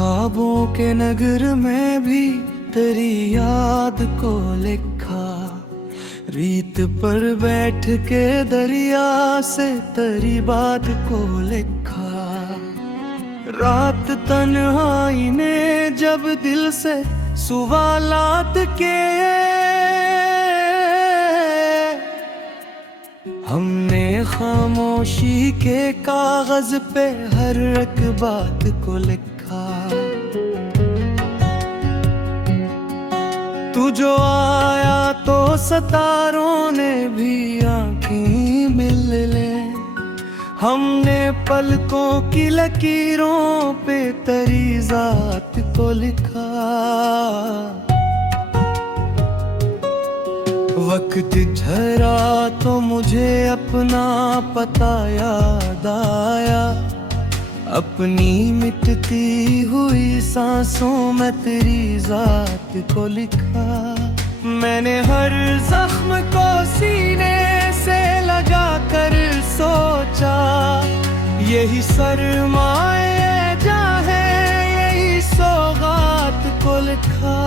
ख्वाबों के नगर में भी तेरी याद को लिखा, रीत पर बैठ के दरिया से तेरी बात को लिखा। रात तन्हाई ने जब दिल से सवालात के, हमने खामोशी के कागज पे हर एक बात को लिखा। तू जो आया तो सितारों ने भी आंखें मिल ले, हमने पलकों की लकीरों पे तेरी जात को लिखा। वक्त ठहरा तो मुझे अपना पता याद आया, अपनी मिटती हुई सांसों में तेरी जात को लिखा। मैंने हर जख्म को सीने से लगा कर सोचा, यही सरमाए जहाँ है यही सौगात को लिखा।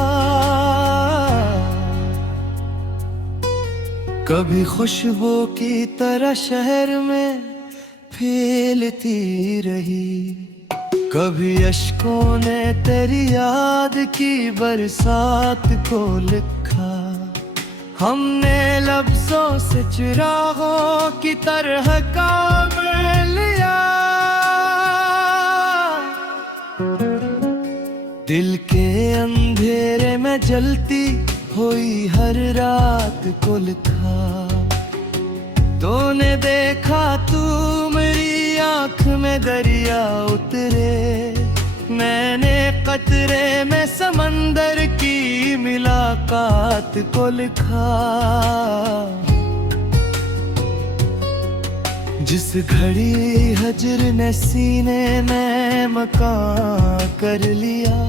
कभी खुशबू की तरह शहर में फैलती रही, कभी अश्कों ने तेरी याद की बरसात को लिखा। हमने लफ्जों से चिरागों की तरह काम लिया, दिल के अंधेरे में जलती हुई हर रात को लिखा। तूने देखा तू मेरी आँख में दरिया उतरे, मैंने कतरे में समंदर की मुलाकात को लिखा। जिस घड़ी हजर ने सीने में मकान कर लिया,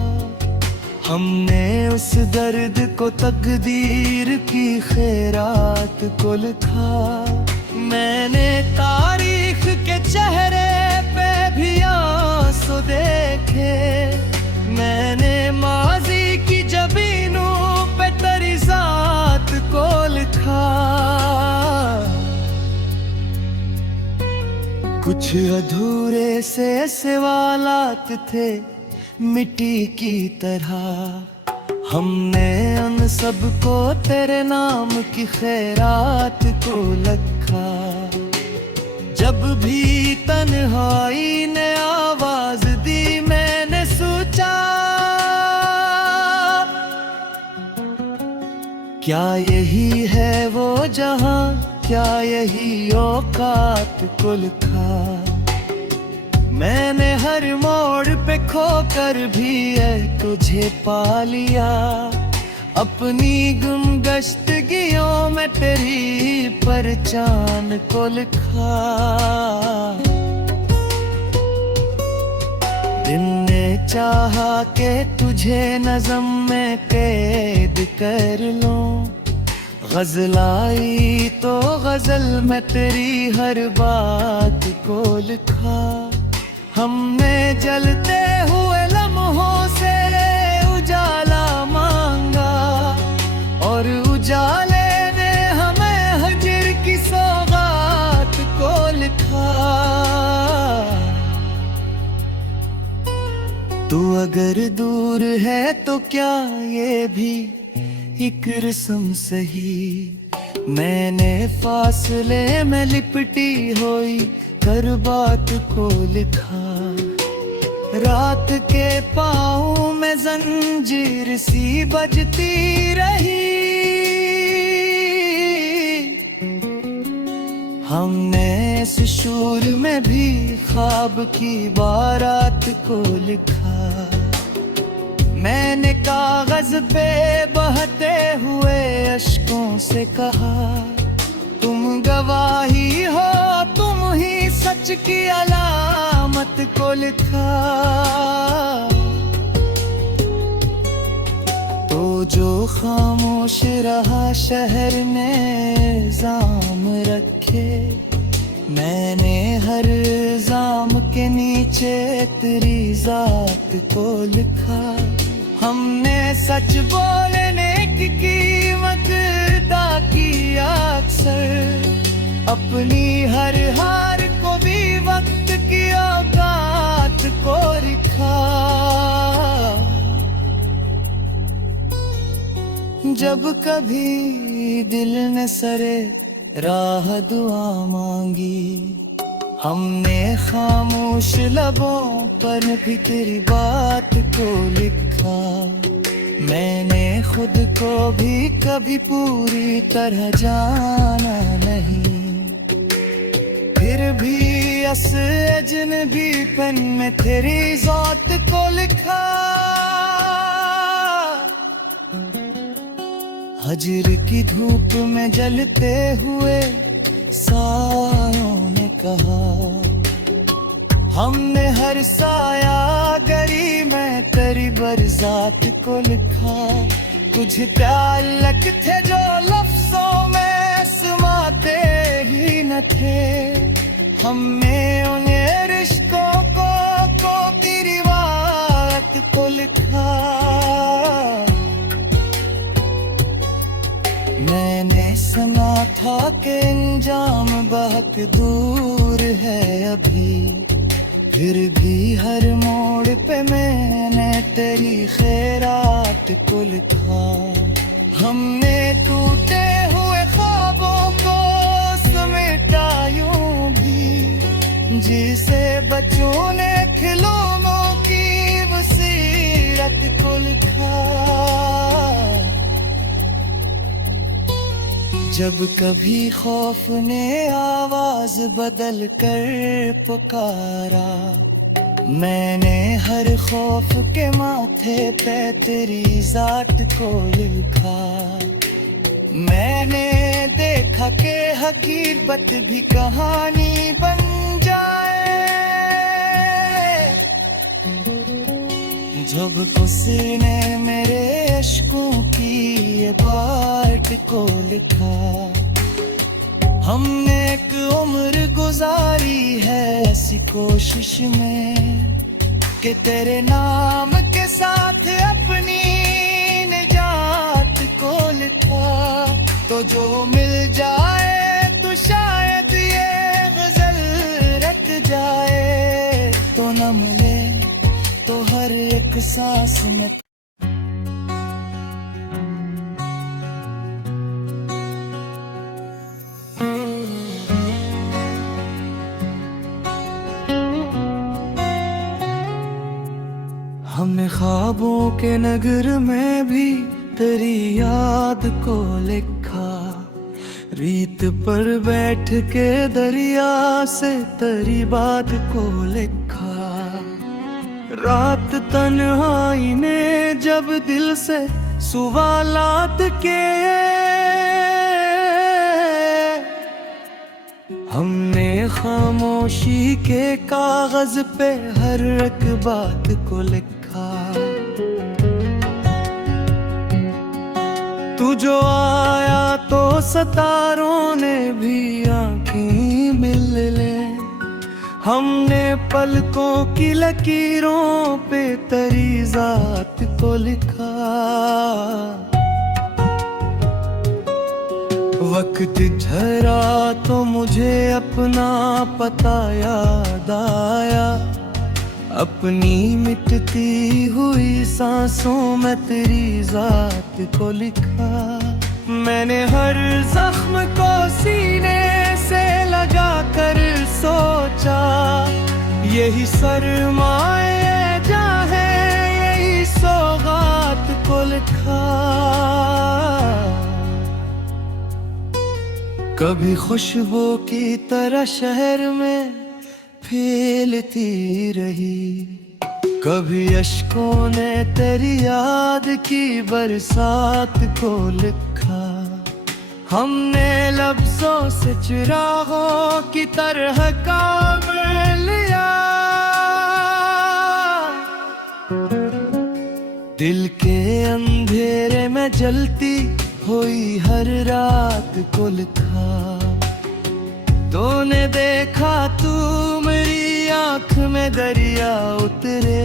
हमने उस दर्द को तकदीर की खैरात को लिखा। मैंने तारीख के चेहरे पे भी आंसू देखे, मैंने माजी की जबीनों पे तेरी जात को लिखा। कुछ अधूरे से सवालात थे मिट्टी की तरह, हमने उन सब को तेरे नाम की खैरात को लिखा। जब भी तन्हाई ने आवाज दी मैंने सोचा, क्या यही है वो जहां, क्या यही औकात को लिखा। मैंने हर मोड़ पे खोकर भी तुझे पा लिया, अपनी गुमगश्तगियों में तेरी पहचान को लिखा। दिन ने चाहा कि तुझे नज़म में कैद कर लूं, गज़ल आई तो गज़ल में तेरी हर बात को लिखा। हमने जलते हुए लम्हों से उजाला मांगा, और उजाले ने हमें हजर की सौगात को लिखा। तू अगर दूर है तो क्या ये भी एक रस्म सही, मैंने फासले में लिपटी हुई हर बात को लिखा। रात के पाँव में जंजीर सी बजती रही, हमने इस शूर में भी ख्वाब की बारात को लिखा। मैंने कागज पे बहते हुए अश्कों से कहा, तुम गवाही हो, तुम ही सच की अलामत को लिखा। तो जो खामोश रहा शहर ने इल्जाम रखे, मैंने हर जाम के नीचे तेरी जात को लिखा। हमने सच बोलने की कीमत अदा की अक्सर, अपनी हर हार को भी वक्त की औकात को लिखा। जब कभी दिल ने सरे राह दुआ मांगी, हमने खामोश लबों पर भी तेरी बात को लिखा। मैंने खुद को भी कभी पूरी तरह जाना नहीं, फिर भी अजनबी पेन में तेरी ज़ात को लिखा। हजर की धूप में जलते हुए सायों ने कहा, हमने हर साया गरी में तेरी बरसात को लिखा। कुछ ताल्लुक थे जो लफ्जों में समाते ही न थे, हमने उन्हें रिश्तों को तेरी बात को लिखा। मैंने सुना था कि अंजाम बहुत दूर है अभी, फिर भी हर मोड़ पे मैंने तेरी खैरात को लिखा। हमने टूटे हुए ख्वाबों को समेटा यूं भी, जिसे बच्चों ने खिलौनों की बसीरत को लिखा। जब कभी खौफ ने आवाज बदल कर पुकारा, मैंने हर खौफ के माथे पे तेरी जात को लिखा। मैंने देखा कि हकीकत भी कहानी बन जाए, जब उसने मेरे अश्कों की ये बाट को लिखा। हमने एक उम्र गुजारी है ऐसी कोशिश में कि तेरे नाम के साथ अपनी निजात को लिखा। तो जो मिल जाए तो शायद ये गजल रट जाए, तो न मिले तो हर एक सांस में। हमने ख्वाबों के नगर में भी तेरी याद को लिखा, रीत पर बैठ के दरिया से तेरी बात को लिखा। रात तन्हाई ने जब दिल से सवालात के, हमने खामोशी के कागज पे हर एक बात को लिखा। तू जो आया तो सितारों ने भी आंखें मिल ले, हमने पलकों की लकीरों पे तेरी जात को लिखा। वक्त ठहरा तो मुझे अपना पता याद आया, अपनी मिटती हुई सांसों में तेरी जात को लिखा। मैंने हर जख्म को सीने से लगा कर सोचा, यही सरमाए जहाँ है यही सौगात को लिखा। कभी खुशबू की तरह शहर में फैलती रही, कभी अश्कों ने तेरी याद की बरसात को लिखा। हमने लफ्जों से चिरागों की तरह काम लिया, दिल के अंधेरे में जलती हुई हर रात को लिखा। तूने देखा तू मेरी आँख में दरिया उतरे,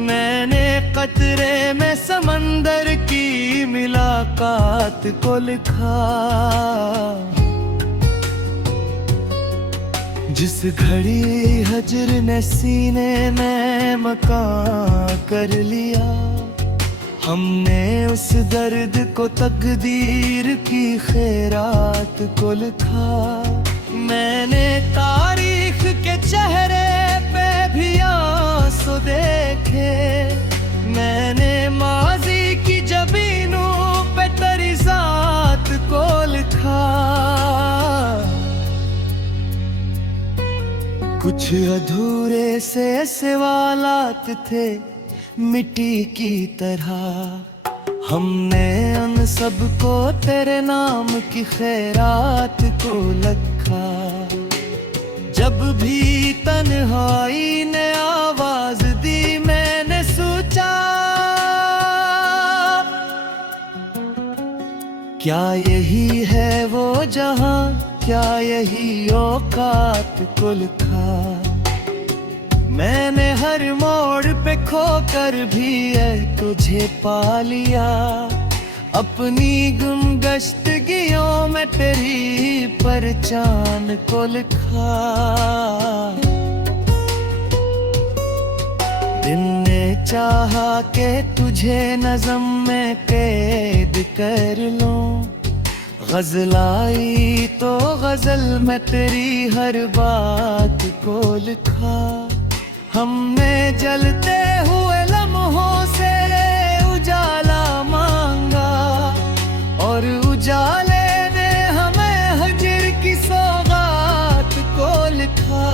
मैंने कतरे में समंदर की मुलाकात को लिखा। जिस घड़ी हजर ने सीने में मकान कर लिया, हमने उस दर्द को तकदीर की खैरात को लिखा। मैंने तारीख के चेहरे पे भी आंसू देखे, मैंने माजी की जबीनों पे तेरी जात को लिखा। कुछ अधूरे से सवालात थे मिट्टी की तरह, हमने उन सबको तेरे नाम की खैरात को लिखा। जब भी तन्हाई ने आवाज दी, मैंने सोचा क्या यही है वो जहां, क्या यही औकात को लिखा। मैंने हर मोड़ पे खोकर भी तुझे पा लिया, अपनी गुमगश्तगियों में तेरी पहचान को लिखा। दिन ने चाहा कि तुझे नज़म में कैद कर लूं, गज़ल आई तो गज़ल में तेरी हर बात को लिखा। हमने जलते हुए लम्हों से उजाला मांगा, और उजाले ने हमें हजर की सौगात को लिखा।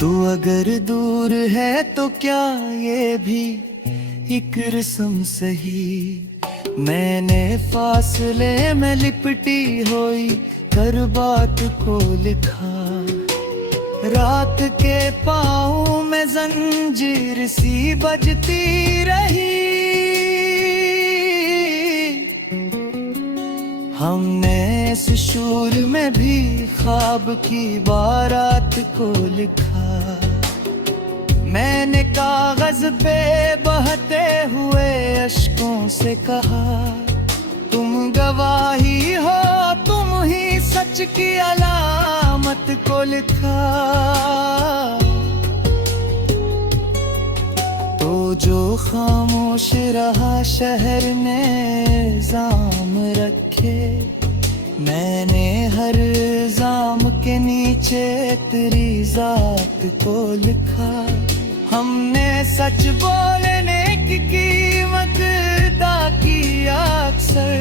तू अगर दूर है तो क्या ये भी एक रस्म सही, मैंने फासले में लिपटी हुई हर बात को लिखा। रात के पाँव में जंजीर सी बजती रही, हमने इस शूर में भी ख्वाब की बारात को लिखा। मैंने कागज पे बहते हुए अश्कों से कहा, तुम गवाही हो, तुम ही सच की अलामत को लिखा। तो जो खामोश रहा शहर ने इल्जाम रखे, मैंने हर इल्जाम के नीचे तेरी जात को लिखा। हमने सच बोलने की कीमत अदा की अक्सर,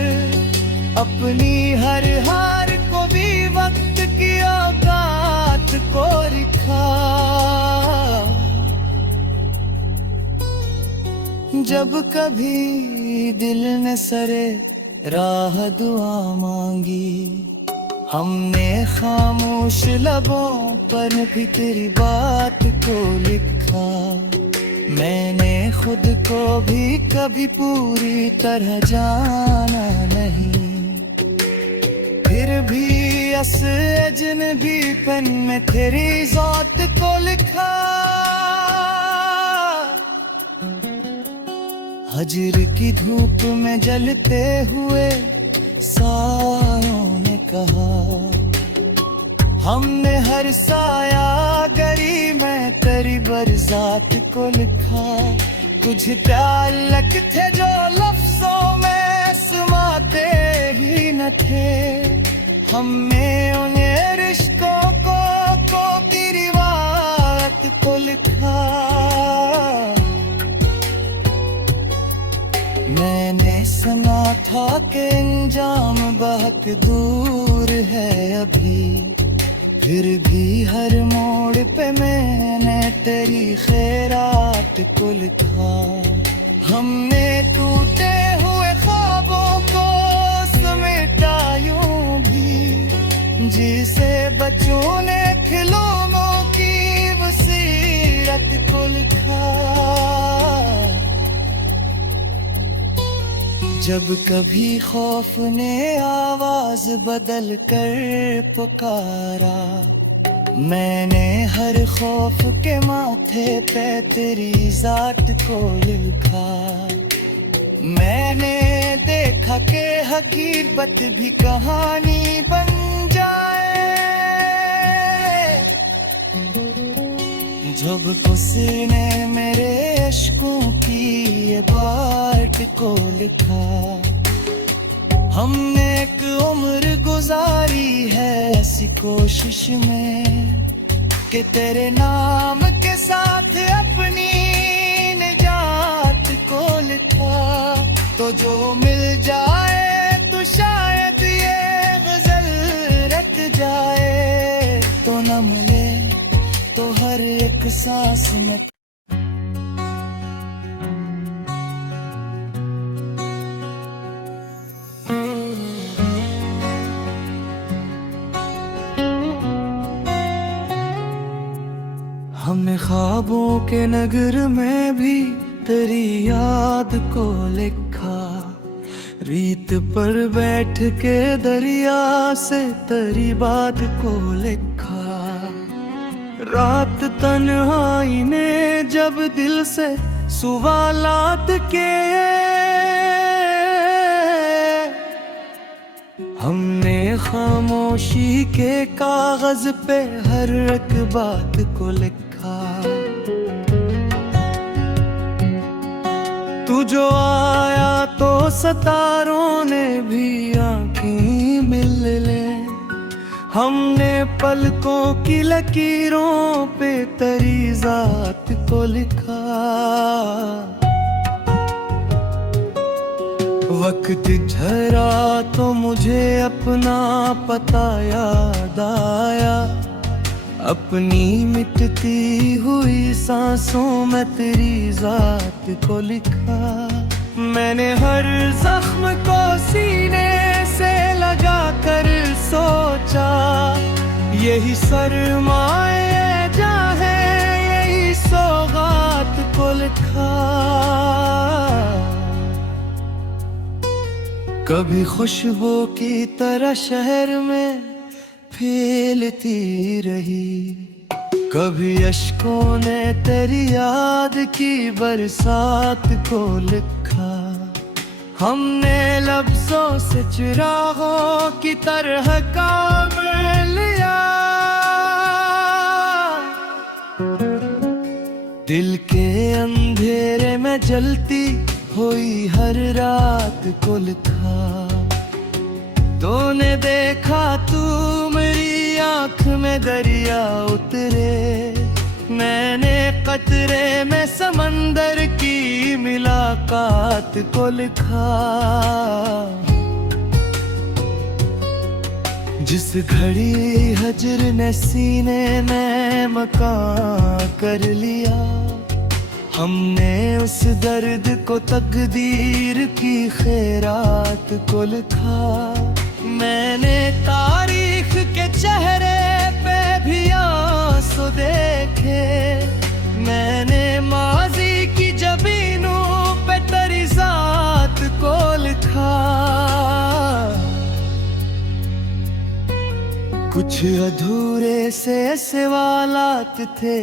अपनी हर हार को भी वक्त की औकात को लिखा। जब कभी दिल ने सरे राह दुआ मांगी, हमने खामोश लबों पर भी तेरी बात को लिखा। मैंने खुद को भी कभी पूरी तरह जाना नहीं, फिर भी अजनबी पेन में तेरी ज़ात को लिखा। हजर की धूप में जलते हुए सायों ने कहा, हमने हर साया गरी में तेरी बरसात को लिखा। कुछ ताल्लुक थे जो लफ्जों में समाते ही न थे, हमने उन्हें रिश्तों को तेरी बात को लिखा। मैंने सुना था कि अंजाम बहुत दूर है अभी, फिर भी हर मोड़ पे मैंने तेरी खैरात को लिखा। हमने टूटे हुए ख्वाबों को समेटा यूं भी, जिसे बच्चों ने खिलौनों की बसीरत को लिखा। जब कभी खौफ ने आवाज बदल कर पुकारा, मैंने हर खौफ के माथे पे तेरी जात को लिखा। मैंने देखा कि हकीकत भी कहानी बन जाए। जब किसने मेरे अश्कों की ये बाट को लिखा, हमने एक उम्र गुजारी है ऐसी कोशिश में कि तेरे नाम के साथ अपनी निजात को लिखा। तो जो मिल जाए तो शायद ये गजल रट जाए, तो न मिले तो हर एक सांस में। हमने ख्वाबों के नगर में भी तेरी याद को लिखा, रीत पर बैठ के दरिया से तेरी बात को लिखा। रात तन्हाई ने जब दिल से सवालात के, हमने खामोशी के कागज पे हर एक बात को लिखा। तू जो आया तो सितारों ने भी आंखें मिल ले, हमने पलकों की लकीरों पे तेरी जात को लिखा। वक्त झरा तो मुझे अपना पता याद आया, अपनी मिटती हुई सांसों में तेरी जात को लिखा। मैंने हर जख्म को सीने से लगा कर सोचा, यही सरमाए जहाँ है यही सौगात को लिखा। कभी खुशबू की तरह शहर में फैलती रही, कभी अश्कों ने तेरी याद की बरसात को लिखा। हमने लफ्जों से चिरागों की तरह काम लिया, दिल के अंधेरे में जलती हुई हर रात को लिखा। तूने देखा तू मेरी आँख में दरिया उतरे, मैंने कतरे में समंदर की मुलाकात को लिखा। जिस घड़ी हजर ने सीने में मकान कर लिया, हमने उस दर्द को तकदीर की खैरात को लिखा। मैंने तारीख के चेहरे पे भी आंसू देखे, मैंने माजी की जबीनों पे तेरी जात को लिखा। कुछ अधूरे से सवालात थे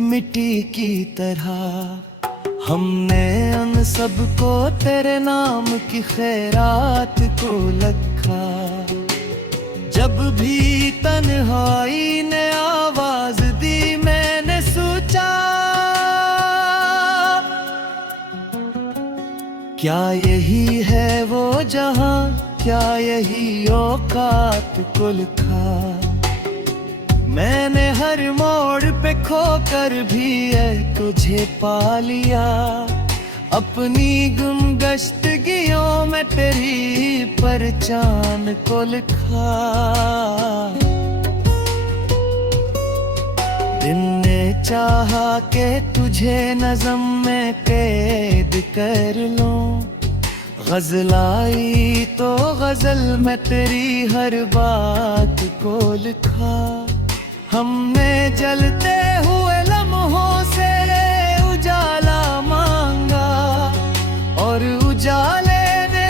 मिट्टी की तरह, हमने उन सब को तेरे नाम की खैरात को लिखा। जब भी तन्हाई ने आवाज दी मैंने सोचा, क्या यही है वो जहां, क्या यही औकात को लिखा। मैंने हर मोड़ पे खोकर भी तुझे पा लिया, अपनी गुमगश्तगियों में तेरी पहचान को लिखा। दिन ने चाहा कि तुझे नज़म में कैद कर लूं, गज़ल आई तो गज़ल में तेरी हर बात को लिखा। हमने जलते हुए लम्हों से उजाला मांगा और उजाले ने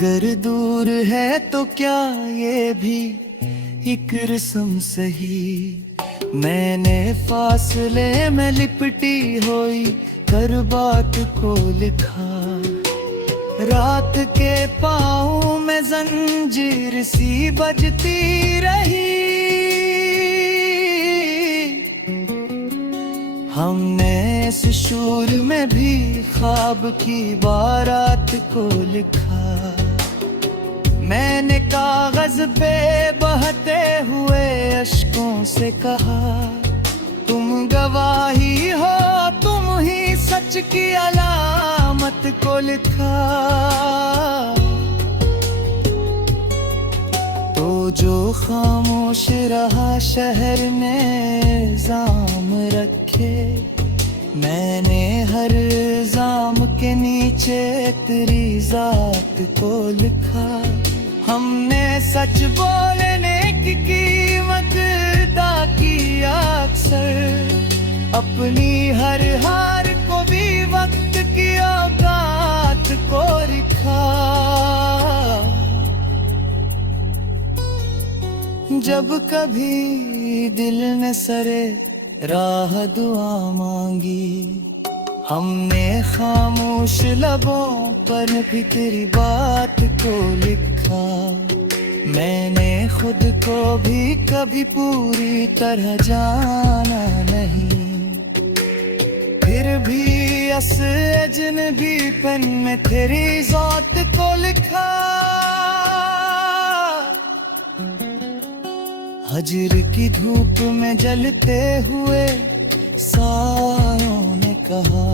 अगर दूर है तो क्या ये भी एक रस्म सही। मैंने फासले में लिपटी हुई कर बात को लिखा। रात के पाँव में जंजीर सी बजती रही। हमने इस शूर में भी ख्वाब की बारात को लिखा। मैंने कागज पे बहते हुए अश्कों से कहा, तुम गवाही हो, तुम ही सच की अलामत को लिखा। तो जो खामोश रहा शहर ने इल्जाम रखे। मैंने हर इल्जाम के नीचे तेरी जात को लिखा। हमने सच बोलने की कीमत अदा की अक्सर। अपनी हर हार को भी वक्त की औकात को लिखा। जब कभी दिल ने सरे राह दुआ मांगी, हमने खामोश लबों पर भी तेरी बात को लिखा। मैंने खुद को भी कभी पूरी तरह जाना नहीं, फिर भी अजनबी पेन में तेरी ज़ात को लिखा। हजर की धूप में जलते हुए सायों ने कहा,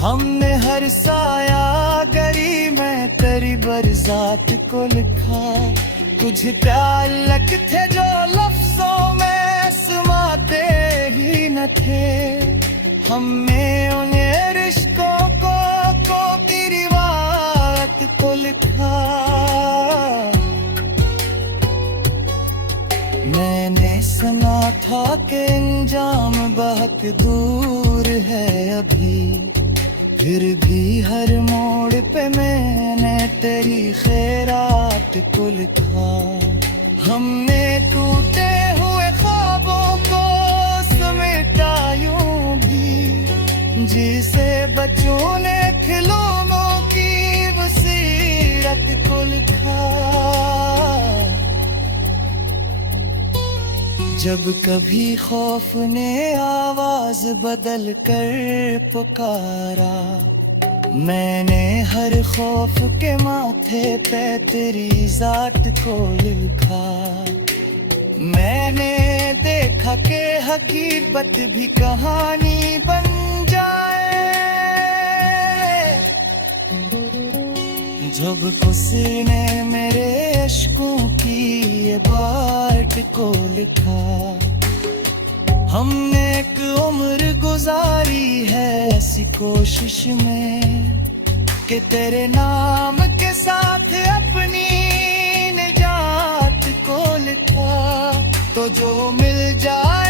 हमने हर साया गरी में तेरी बरसात को लिखा। कुछ ताल्लुक थे जो लफ्जों में समाते ही न थे। हमने उन्हें रिश्तों को तेरी बात को लिखा। मैंने सुना था कि अंजाम बहुत दूर है अभी, फिर भी हर मोड़ पे मैंने तेरी खैरात को लिखा। हमने टूटे हुए ख्वाबों को समेटा यूं भी, जिसे बच्चों ने खिलौनों की बसीरत को लिखा। जब कभी खौफ ने आवाज बदल कर पुकारा, मैंने हर खौफ के माथे पे तेरी जात को लिखा। मैंने देखा कि हकीकत भी कहानी बन जाए। जब किसी ने मेरे अश्कों की ये बाट को लिखा। हमने एक उम्र गुजारी है ऐसी कोशिश में कि तेरे नाम के साथ अपनी निजात को लिखा। तो जो मिल जाए